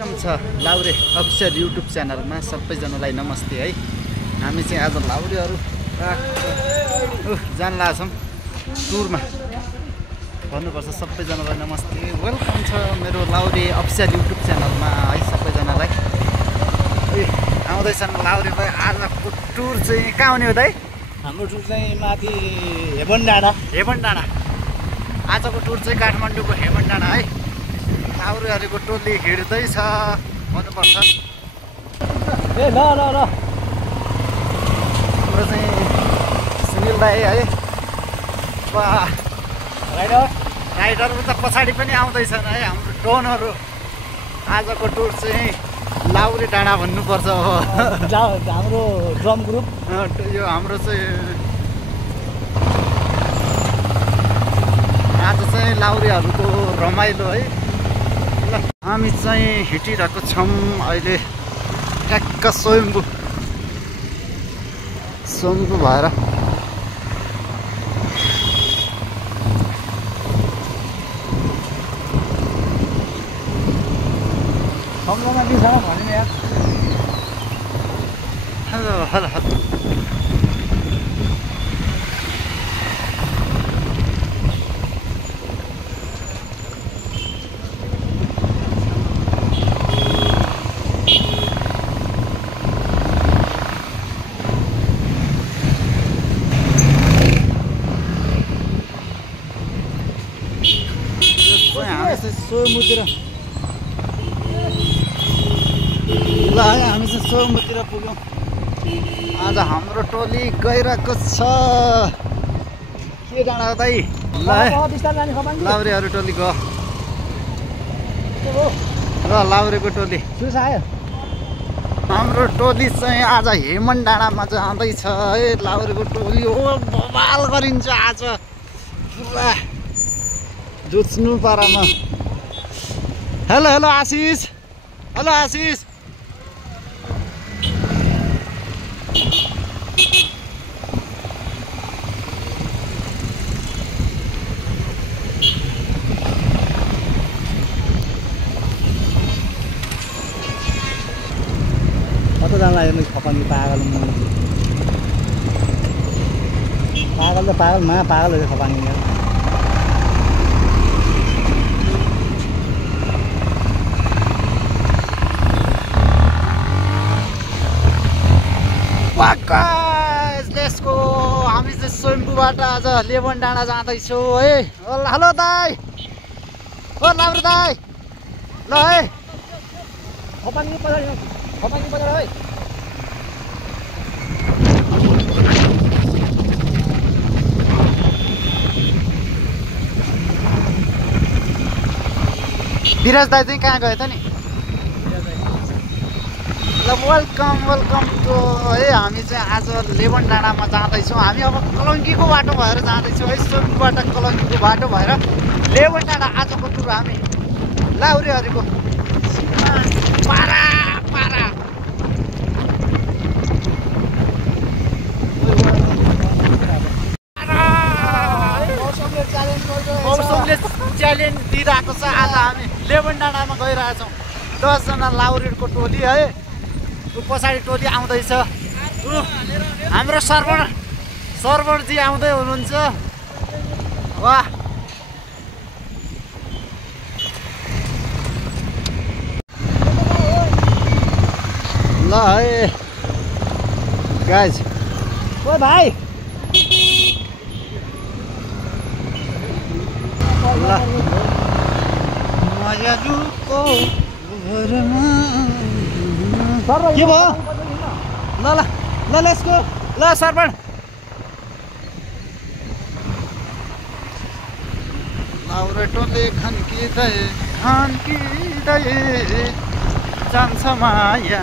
Welcome छ Laure official YouTube च्यानलमा सबैजनालाई नमस्ते है। हामी चाहिँ आज लाउरेहरू जान लाग्छौँ टुरमा भन्नुपर्छ। सबैजनालाई नमस्ते वेलकम छ मेरो लाउरे अफिसियल युट्युब च्यानलमा है। सबैजनालाई आउँदैछन् लाउरे भाइ। आजको टुर चाहिँ कहाँ हुने हो दाइ? हाम्रो टुर चाहिँ माथि हेमन डाँडा। आजको टुर चाहिँ काठमाडौँको हेमन डाँडा है। लाउरेहरूको टोली हिँड्दैछ भन्नुपर्छ। ए ल ल ल हाम्रो चाहिँ सुनिल भाइ है। राइडरहरू त पछाडि पनि आउँदैछन् है। हाम्रो टोनहरू आजको टुर चाहिँ लाउरे डाँडा भन्नुपर्छ हो। हाम्रो ड्रम ग्रुप यो हाम्रो चाहिँ आज चाहिँ लाउरेहरूको रमाइलो है। हामी चाहिँ हिँडिरहेको छौँ अहिले ठ्याक्क स्वयम्भू भएर। सम्झना बिर्समा भने यार। हेलो हेलो हेलो स्वयम्भूतिर ल है। हामी चाहिँ स्वयम्भूतिर पुग्यौँ। आज हाम्रो टोली गइरहेको छ। के डाँडा हो दाइ? ल है लाउरेहरू टोली गयो। ल लाउरेको टोली हाम्रो टोली चाहिँ आज हेमन डाँडामा जाँदैछ है। लाउरेको टोली हो बवाल गरिन्छ आज पुरा जुच्नु पारामा। हेलो हेलो आशिष। हेलो आशिष। कतजना लाग्यो खपानी पागल पागल त पागल मा पागल हो खपानी। Let's go. हामी चाहिँ स्वयम्भूबाट आज लेबन डाँडा जाँदैछौँ है। हेलो दाइ। ओ लाउरे दाइ ल है। खपानी बजार है। विराज दाइ चाहिँ कहाँ गयो त नि? ल वेलकम टु है। हामी चाहिँ आज लेबन डाँडामा जाँदैछौँ। हामी अब कलङ्कीको बाटो भएर जाँदैछौँ है। स्वयम्भूबाट कलङ्कीको बाटो भएर लेबन डाँडा आजको टुर हामी लाउरेहरूको पारा पारा। मौसमले च्यालेन्ज दिइरहेको छ। आज हामी लेबन डाँडामा गइरहेछौँ 10 जना लाउरेहरूको टोली है। पछाडि टोली आउँदैछ। हाम्रो सर्वरजी आउँदै हुनुहुन्छ। वाह ल है गाइज। ओ भाइ ल मजालुको घरमा के भयो? ल ल ल लेट्स गो। ल सर्पण लाउरे टोली खन्किँदै जान्छ माया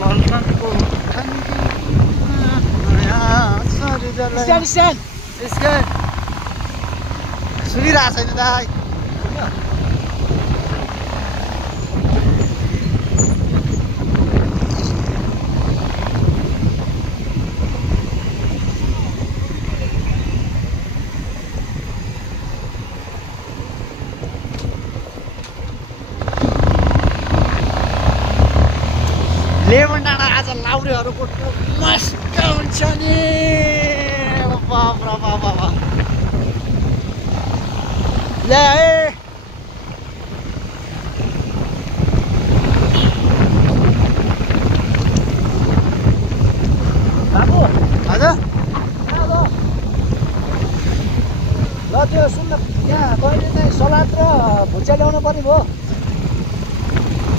बल्कनको सुनिरहेको छैन दाइ। लेबन डाँडा आज लाउरेहरूको मस्त हुन्छ नि। बाप रे बाप बाबा ले बाबु हजुर ल त्यो सुन्न यहाँ तैँले चाहिँ सलाद र भुजिया ल्याउनु पर्ने भयो।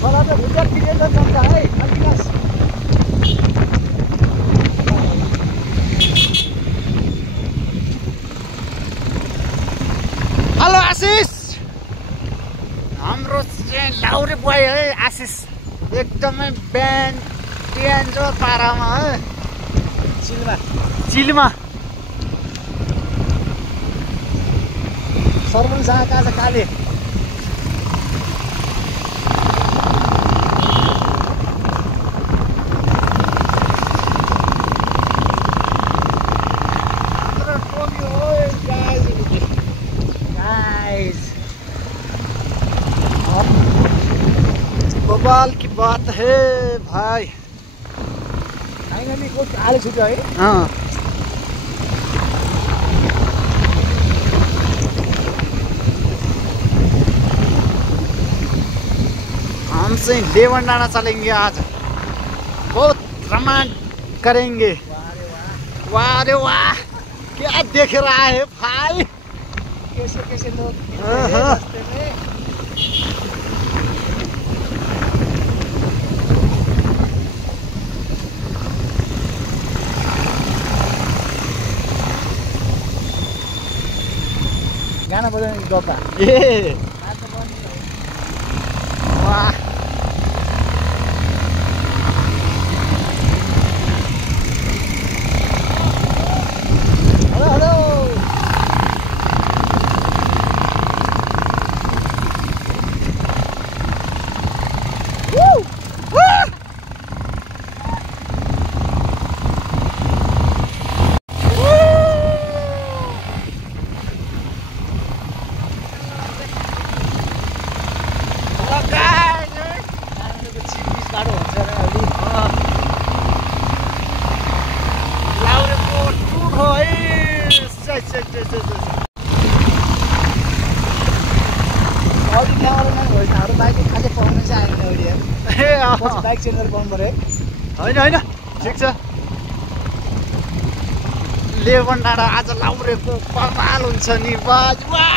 सलाद र भुजिया किनेर चल्छ है गिलास। हेलो आशिष हाम्रो चाहिँ लाउरे बोय है आशिष एकदमै डेन्जर पारामा है चिलमा सरमनसँग काजा काले बवाल की बात है भाई। फाइनली को आले छुट्यो है। हाँ हम से लेबन डाँडा चलेंगे आज, बहुत रोमांच करेंगे। वाह रे वाह क्या देख रहा है भाई। कैसे लोग रास्ते में। गाना बजाउने डब्बा ए वाह हेलो हेलो बाइक चेन्ज गरेर पाउनु पर्यो होइन होइन ठिक छ। लेबन डाँडा आज लाउरेको कमाल हुन्छ नि बाजुवा।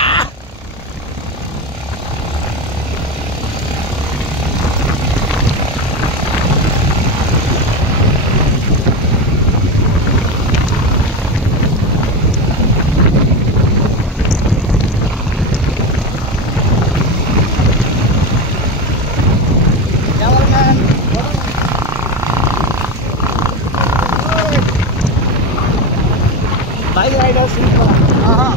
बाइक राइडर हाँ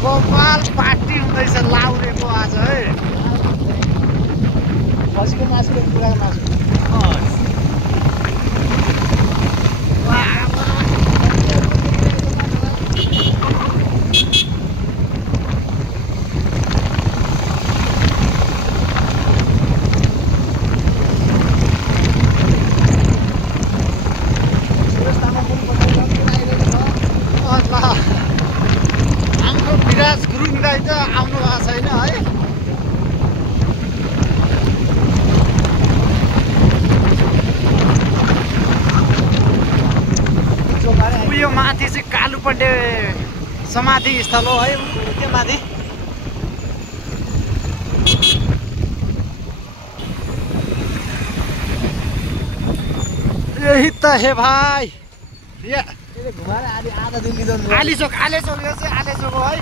कपाल पार्टी हुँदैछ लाउरेको आज है। खसीको मासु र कुखुराको मासु हाम्रो विराज गुरुङ दाइ त आउनु भएको छैन है। उयो माथि चाहिँ कालुपण्डे समाधि स्थल हो है त्यो माथि। यही त है भाइ। घुमाएर आधा दिन लिँदैन आलीचोक यो चाहिँ आलीचोक हो है।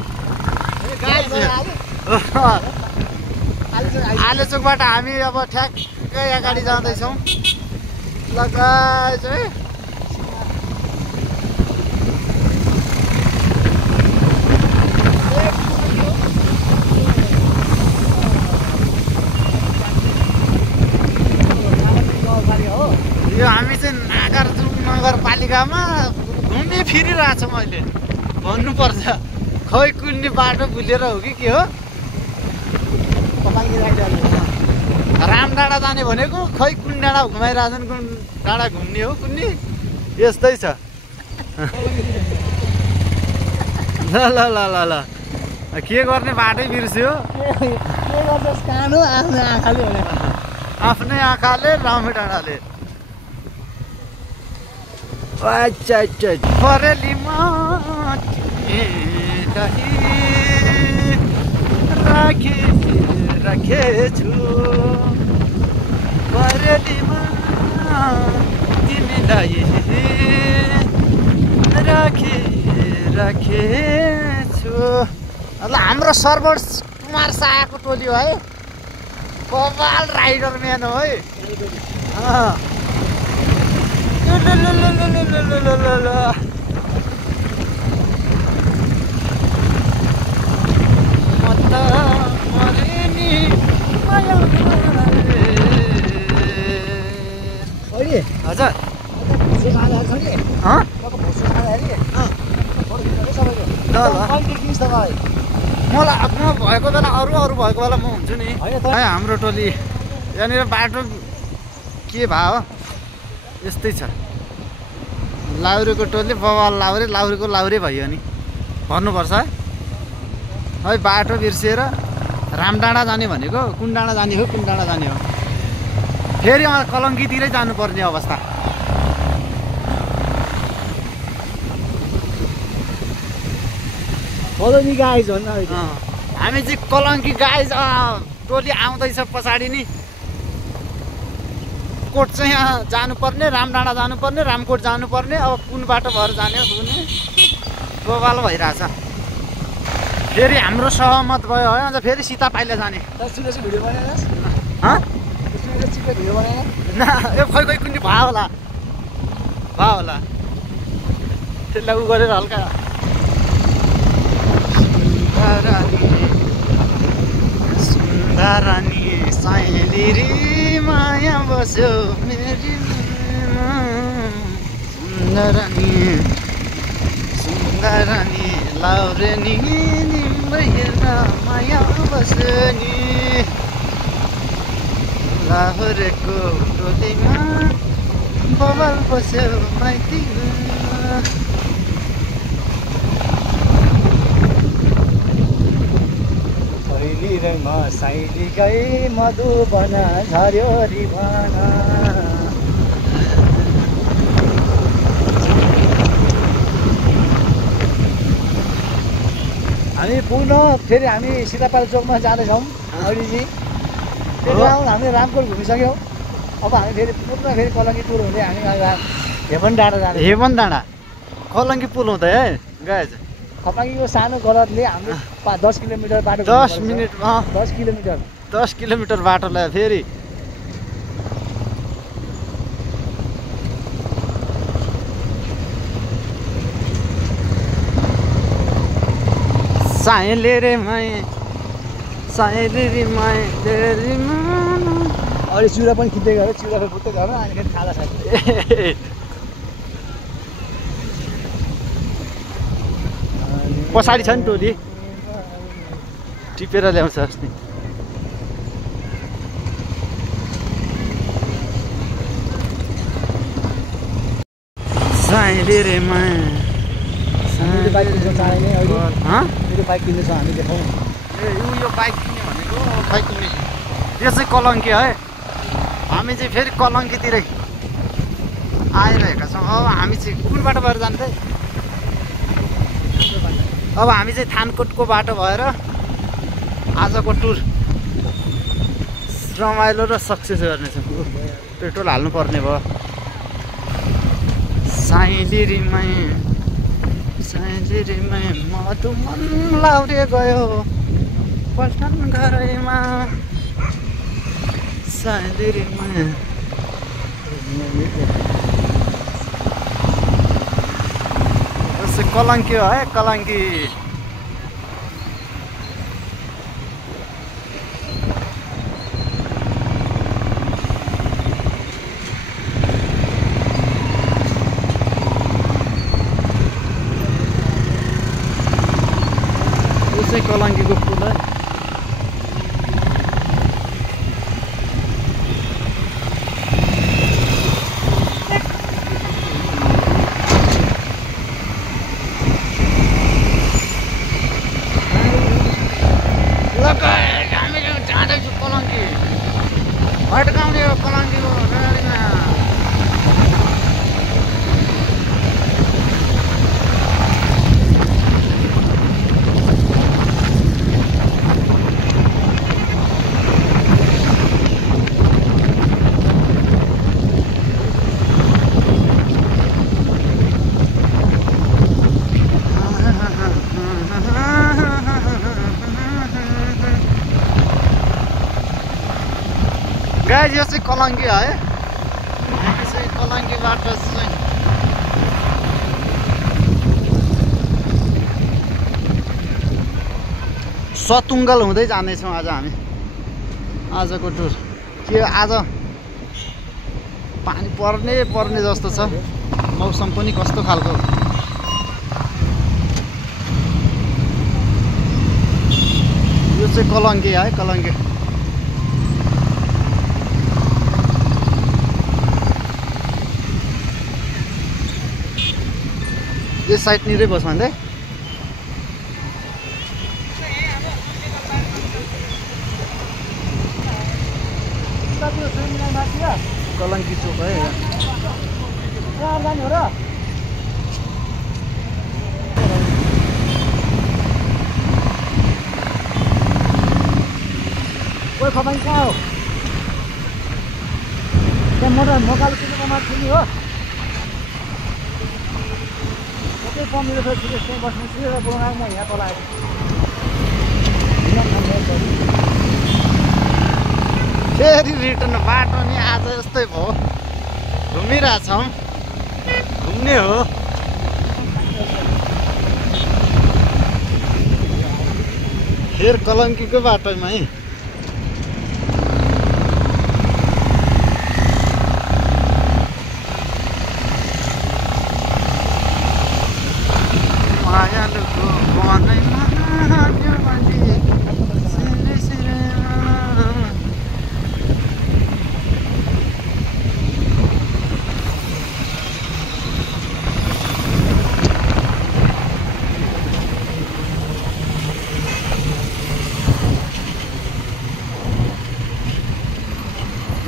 आलेचोकबाट हामी अब ठ्याक्कै अगाडि जाँदैछौँ लगाइज है। यो हामी चाहिँ नागार्जुन नगरपालिकामा घुमि फिरिरहेछौँ अहिले भन्नुपर्छ। खै कुन्ने बाटो भुलेर हो कि के हो? रामडाँडा जाने भनेको खै कुन डाँडा घुमाइरहेछन्, कुन डाँडा घुम्ने हो कुन्ने यस्तै छ। ल ल ल ल ल के गर्ने बाटै बिर्स्यो। आफ्नै आँखाले रामडाँडाले अच्छा अच्छा बरेलीमा राखेछु बरेलीमा तिमीलाई राखेछु। ल हाम्रो सर्वर कुमार शाहको टोली हो है, कपाल राइडर म्यान हो है। हजुर मलाई म भएको बेला अरू भएको बेला म हुन्छु नि है। हाम्रो टोली यहाँनिर बाटो के भयो यस्तै छ। लाउरेको टोली बवाल लाउरेको लाउरे भयो नि भन्नुपर्छ है। बाटो बिर्सिएर रामडाँडा जाने भनेको कुन डाँडा जाने हो, कुन डाँडा जाने हो, फेरि कलङ्कीतिरै जानुपर्ने अवस्था। हामी चाहिँ कलङ्की गाइज टोली आउँदैछ पछाडि नि। कोट चाहिँ यहाँ जानुपर्ने, रामडाँडा जानुपर्ने, रामकोट जानुपर्ने। अब कुन बाटो भएर जाने हो कुने बवाल भइरहेछ। फेरि हाम्रो सहमत भयो है, अन्त फेरि सीता पाइला जाने। यो खै खै कुन्नी भयो होला त्यसलाई उ गरेर हल्का सुन्दरानी साइली माया बस्यो मेरी सुन्दरानी लाउरे नि माया बस्यो नि लाहुरेको टोलीमा बवाल बस्यो माइतीमा। साइली गई मधुबन झर्यो रिभन। हामी पुनः फेरि हामी सीतापाल चोकमा जाँदैछौँ अहिलेजी। फेरि हामी रामकोट घुमिसक्यौँ। अब हामी फेरि पुनः फेरि कलङ्की पुल हुँदै हामी हेमन डाँडा जाने। हेमन डाँडा कलङ्की पुल हुँदै है गाइज। खपाङ्गीको सानो गलतले हाम्रो 10 किलोमिटर बाटो 10 मिनटमा 10 किलोमिटर बाटोलाई फेरि साइले रे माई साइले रे माई तेरी मान। अहिले चिउरा पनि खिच्दै गयो, चिउरा फेरि फुट्दै गयो अनि फेरि खाँदा खान्छ। पछाडि छ नि टोली टिपेर ल्याउँछ अस्ति। साइले रे माई मेरो बाइक किन्नु छ अहिले। मेरो बाइक किन्नु छ, हामी देखाउँ। यो बाइक किन्ने भनेको खै किन्ने यो चाहिँ कलङ्की है। हामी चाहिँ फेरि कलङ्कीतिरै आइरहेका छौँ। अब हामी चाहिँ कुन बाटो भएर जान्छ? अब हामी चाहिँ थानकोटको बाटो भएर आजको टुर रमाइलो र सक्सेस गर्नेछौँ। पेट्रोल हाल्नु पर्ने भयो। साइलिरीमै मधुमन लाउरे गयो पल्टन घरैमा साँधेरीमा कलङ्की हो है कलङ्की उसै कलङ्कीको पुल है हामी जाँदैछु कलङ्की भट्काउने हो कलङ्कीको गाडीमा गाइज यो चाहिँ कलङ्की है हामी चाहिँ कलङ्कीबाट चाहिँ सतुङ्गल हुँदै जाँदैछौँ आज हामी आजको टुर के आज पानी पर्ने जस्तो छ मौसम पनि कस्तो खालको यो चाहिँ कलङ्की है कलङ्की यस साइड निरै बस भन्दै कलङ्की चोक है कोही खपाई कहाँ हो त्यहाँ मोटर मोकालो किनेको माथि हो पम्पीले फेरि सुरेश त्यहीँ बस्नु सुरेर बोलाएर म यहाँ तल आएको फेरि रिटर्न बाटो नि आज यस्तै भयो घुमिरहेछौँ घुम्ने हो फेरि कलङ्कीको बाटोमा है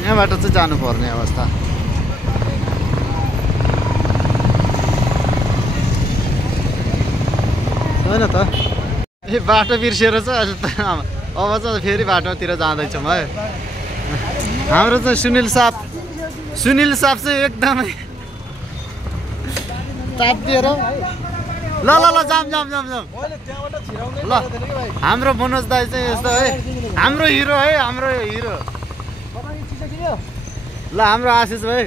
यहाँबाट चाहिँ जानुपर्ने अवस्था होइन त ए बाटो बिर्सिएर चाहिँ अहिले त अब चाहिँ फेरि बाटोतिर जाँदैछौँ है हाम्रो चाहिँ सुनिल साप चाहिँ एकदमै तातिएर ल ल ल जाम ल हाम्रो मनोज दाई चाहिँ यस्तो है हाम्रो हिरो है हाम्रो हिरो ल हाम्रो आशिष भाइ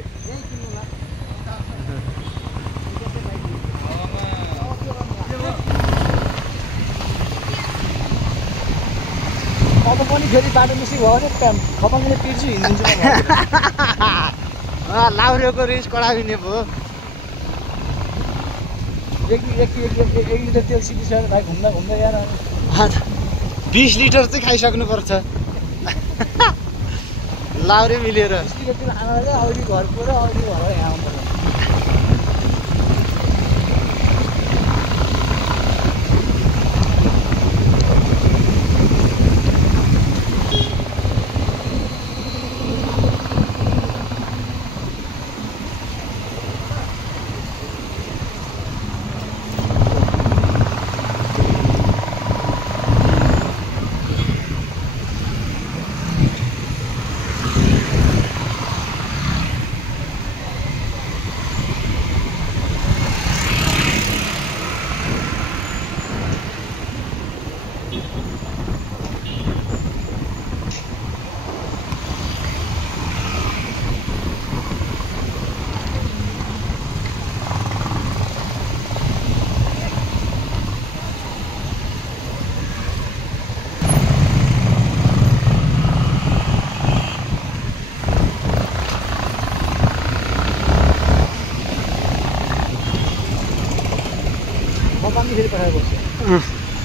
अब पनि फेरि बाटो मिस्टेक भयो भने खपाङले पिर्छु हिँडिदिन्छु लाउरेको रिस कडाबिने भयो एक लिटर तेल सिकिसक्यो भाइ घुम्दा यहाँ 20 लिटर चाहिँ खाइसक्नुपर्छ लाउरे मिलेर 20 लिटर तेल खाना अघि घरको र अघि घर यहाँ आउनुपर्छ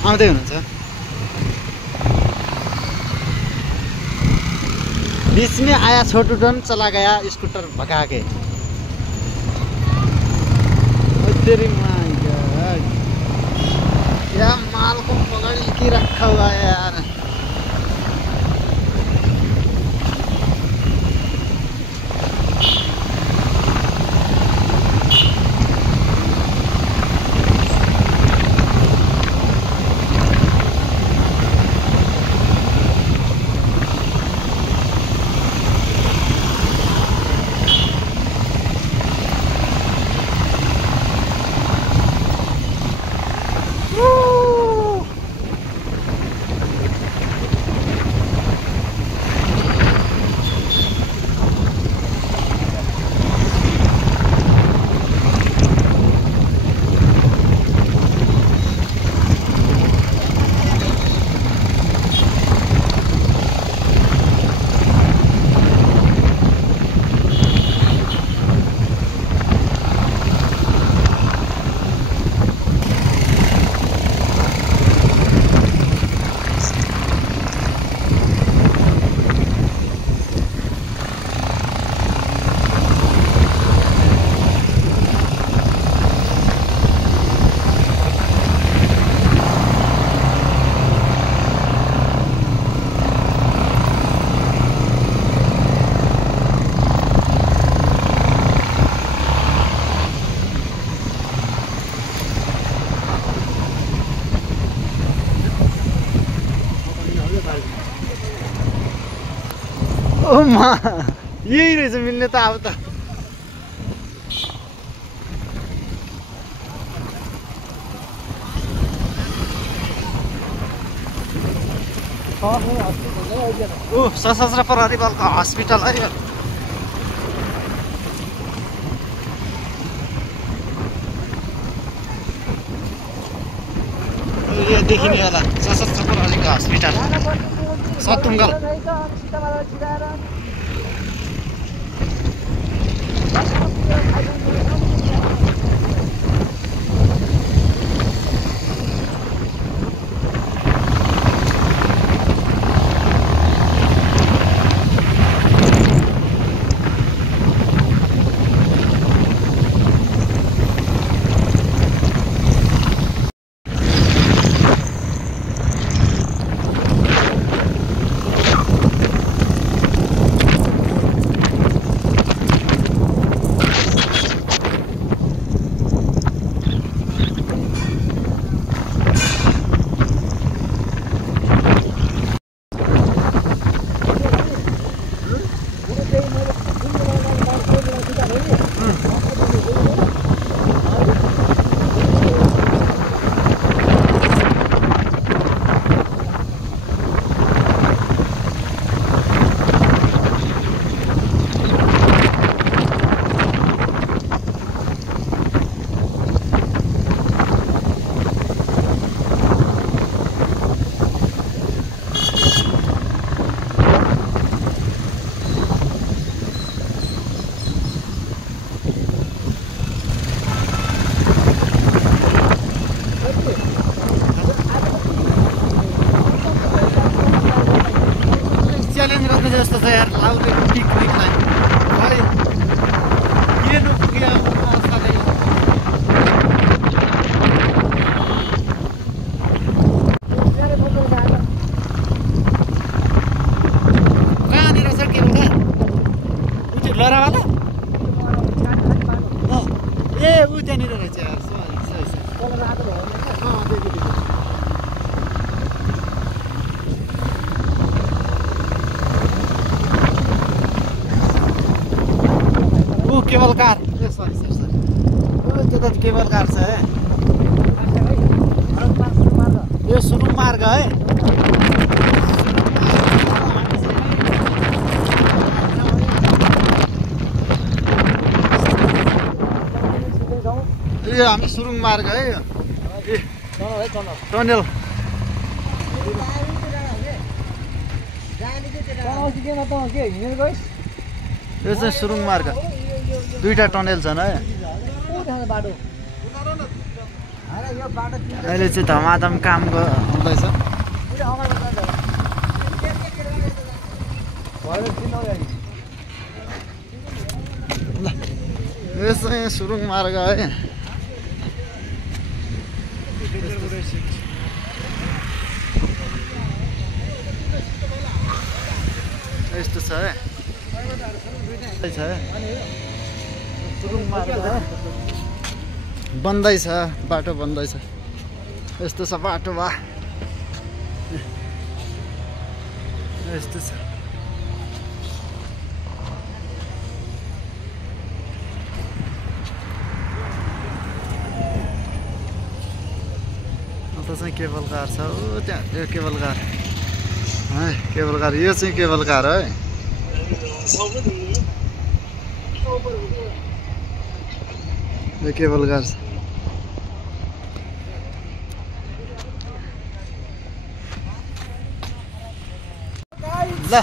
आउँदै हुनुहुन्छ। बीच में आया छोटू डन चला गया स्कूटर भगा के। तेरी माँ क्या माल को पकड़ के रखा हुआ है यार। ओ माँ यही रहेछ मिल्ने त अब त। ओ सशस्त्र प्रहरी बलको हस्पिटल है यो। यो देखिने होला सशस्त्र प्रहरीको हस्पिटल सतुङ्गल। जस्तो छ यार लाउले ठिक ठिक लाग्यो के नपुग्यो साथै। कहाँनिर छ के हुन्छ उति लरावाला ए ऊ त्यहाँनिर रहेछ यार। केबल कार सरी त्यता केबल कार छ है। यो सुरुङ मार्ग है। यो हामी सुरुङ मार्ग है यो टनल। यो चाहिँ सुरुङ मार्ग दुईटा टनेल छन् है। अहिले चाहिँ धमाधम काम हुँदैछ। यो चाहिँ सुरुङ मार्ग है। यस्तो छ है, सुरुङ मार्ग बन्दैछ, बाटो बन्दैछ। यस्तो छ बाटो बा, यस्तो छ। अन्त चाहिँ केबल कार छ। ओ त्यहाँ यो केबल कार है, केबल कार। यो चाहिँ केबल कार है। यो केबल कार छ। ल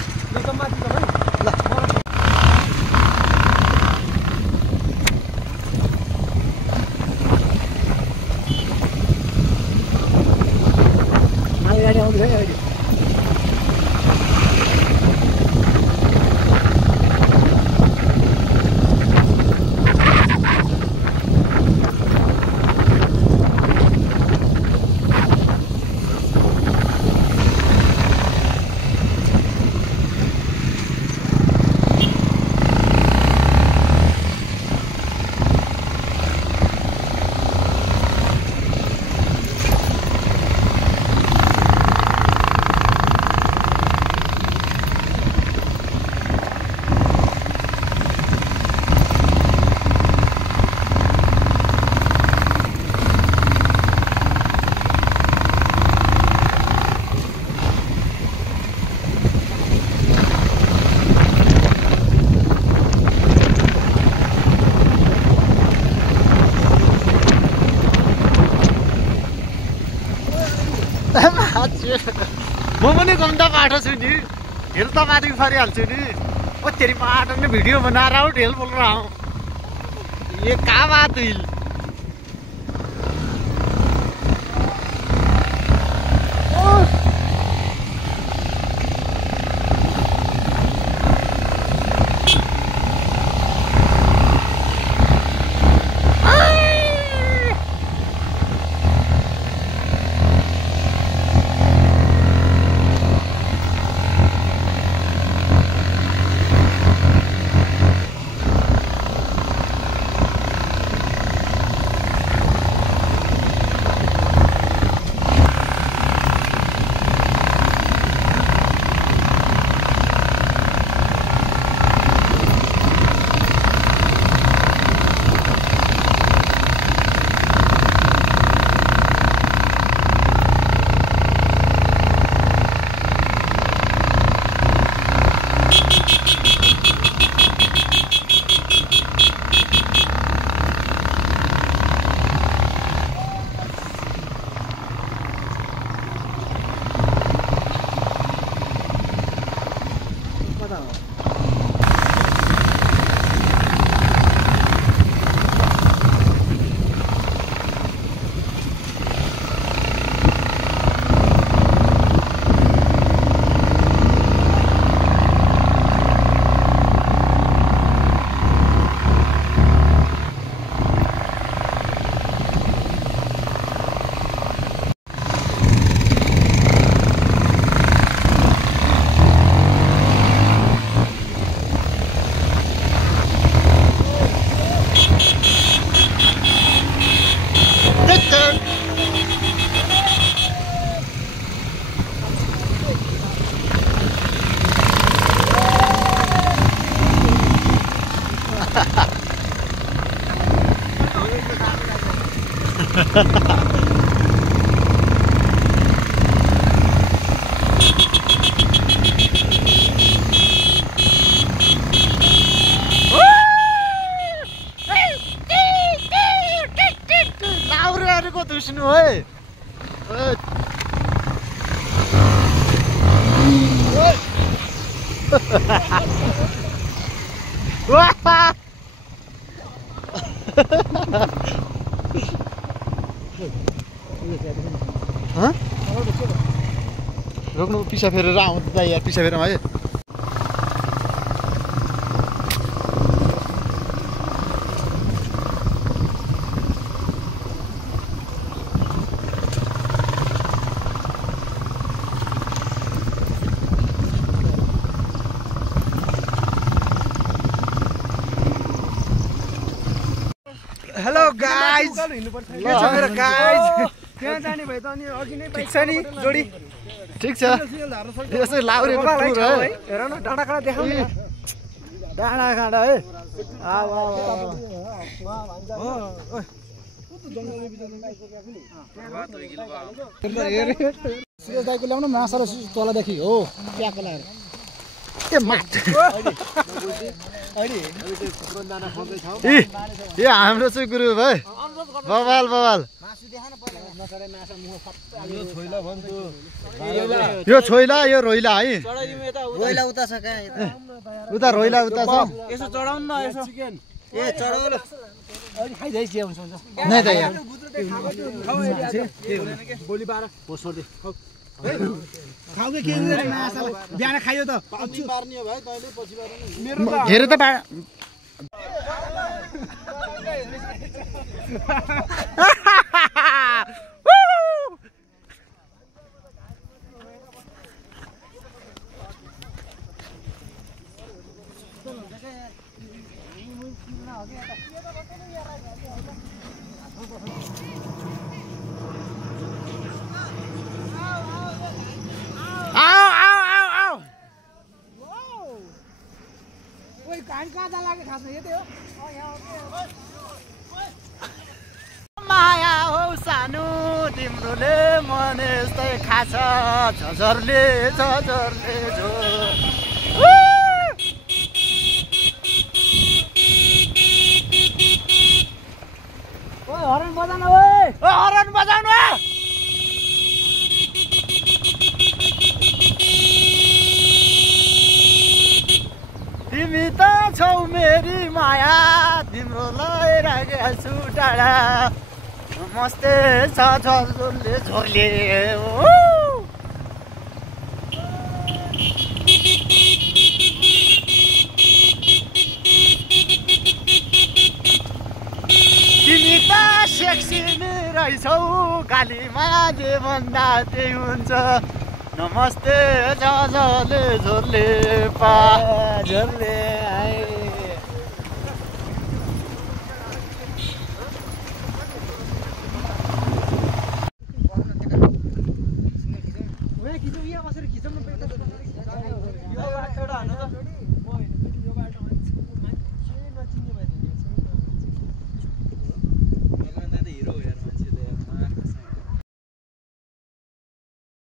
गाडी आउँदैछ गाडी। म पनि गम्दा बाटो छु नि, ढेल त माथि फरिहाल्छु नि। ओ तेरी बाटो ने वीडियो बना रहा हूँ, ढेल बोल रहा हूँ। ये क्या बात हुई? दुस्नु है वाह रोक्नु पिसा फेरेर आउँछ त यार पिसा फेरौँ है हेलो गाइज के छ मेरो गाइज त्यहाँ जाने भए त अनि अघि नै ठिक छ नि जोडी ठिक छ यसै लाउरे टुर है हेर न डाँडा काँडा देखाउ न डाँडा काँडा है आव सुरेश दाइको ल्याउनु माछा र तलदेखि हो प्याक लगाएर ए माट ए हाम्रो चाहिँ गुरु भाइ बवाल बवाल यो छोइला यो रोइला है रोइला उता छ कहाँ उता रोइला उता छ यसो चढाउन न यसो ए चढाउ ल खाइदै के हुन्छ नै त यार गोली 12 हो छोड्दे खाउ के हुँदैन माछा बिहान खायो त पछि पार्ने भाइ तैले पछि पार्ने मेरो त घेर त माया हो सानो तिम्रोले मन यस्तै खाछ झझरले झझरले झो हरन बजाउन ओए हरन बजाउनु तिमी त छौ मेरी माया तिम्रो लैराखेको छु टाढा मस्ते छ झोर्ले झोर्ले तिमी त सेक्सी नै रहेछौ गालीमा जे भन्दा त्यही हुन्छ नमस्ते झझले झोर्ले पा झोर्ले आए खिचौँ यहाँ बसेर खिचौँ न